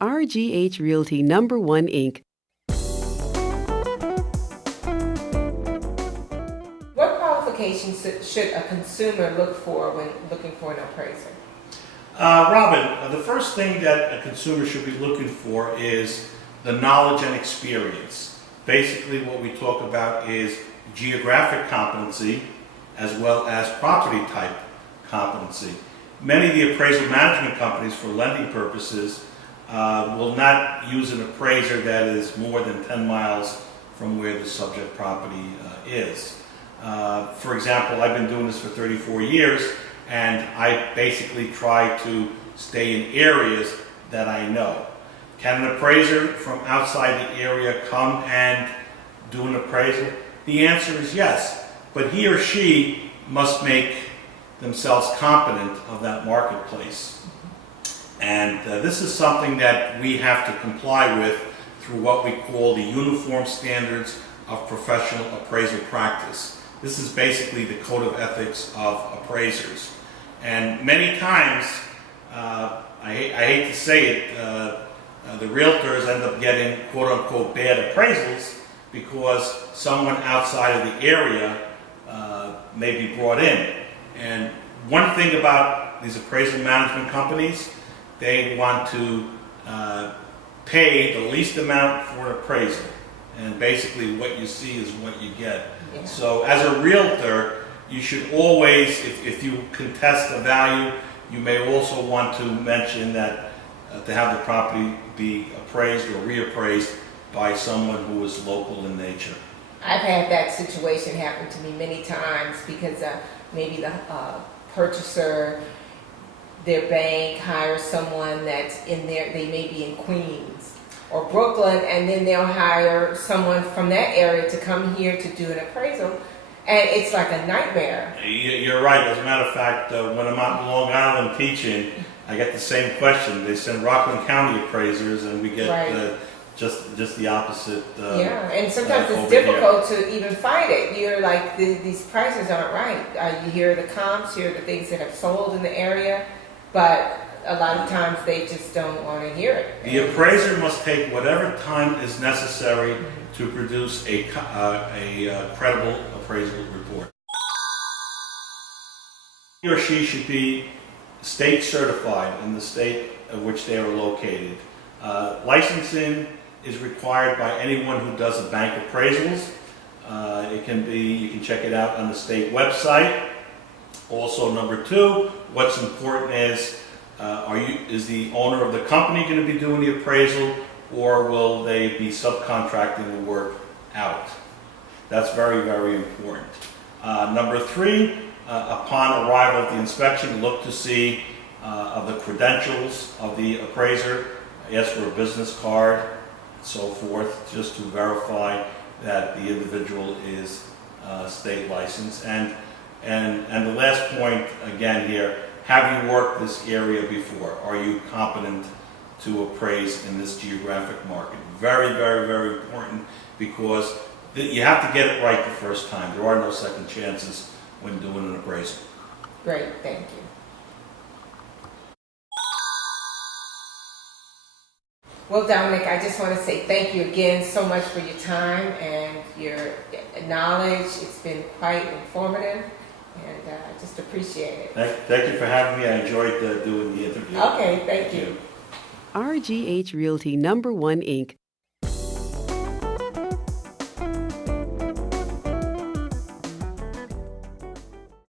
RGH Realty #1 Inc. What qualifications should a consumer look for when looking for an appraiser? Robin, the first thing that a consumer should be looking for is the knowledge and experience. Basically, what we talk about is geographic competency as well as property type competency. Many of the appraisal management companies, for lending purposes, will not use an appraiser that is more than 10 miles from where the subject property is. For example, I've been doing this for 34 years, and I basically try to stay in areas that I know. Can an appraiser from outside the area come and do an appraisal? The answer is yes, but he or she must make themselves competent of that marketplace. And this is something that we have to comply with through what we call the Uniform Standards of Professional Appraisal Practice. This is basically the code of ethics of appraisers. And many times, I hate to say it, the realtors end up getting quote-unquote bad appraisals because someone outside of the area may be brought in. And one thing about these appraisal management companies, they want to pay the least amount for an appraisal. And basically what you see is what you get. Yeah. So as a realtor, you should always, if you contest a value, you may also want to mention that to have the property be appraised or reappraised by someone who is local in nature. I've had that situation happen to me many times because maybe the purchaser, their bank hires someone that's in there, they may be in Queens or Brooklyn, and then they'll hire someone from that area to come here to do an appraisal, and it's like a nightmare. You're right. As a matter of fact, when I'm out in Long Island teaching, I get the same question. They send Rockland County appraisers, and we get Right. just the opposite. Yeah, and sometimes it's over difficult to even find it. You're like, these prices aren't right. You hear the comps, you hear the things that have sold in the area, but a lot of times they just don't want to hear it. The appraiser must take whatever time is necessary to produce a credible appraisal report. He or she should be state certified in the state of which they are located. Licensing is required by anyone who does a bank appraisals. You can check it out on the state website. Also, number two, what's important is the owner of the company going to be doing the appraisal, or will they be subcontracting the work out? That's very, very important. Number three, upon arrival at the inspection, look to see of the credentials of the appraiser. Ask for a business card, and so forth, just to verify that the individual is state licensed. And the last point, again here, have you worked this area before? Are you competent to appraise in this geographic market? Very, very, very important, because you have to get it right the first time. There are no second chances when doing an appraisal. Great, thank you. Well, Dominic, I just want to say thank you again so much for your time and your knowledge. It's been quite informative, and I just appreciate it. Thank you for having me. I enjoyed doing the interview. Okay, thank you. RGH Realty #1 Inc.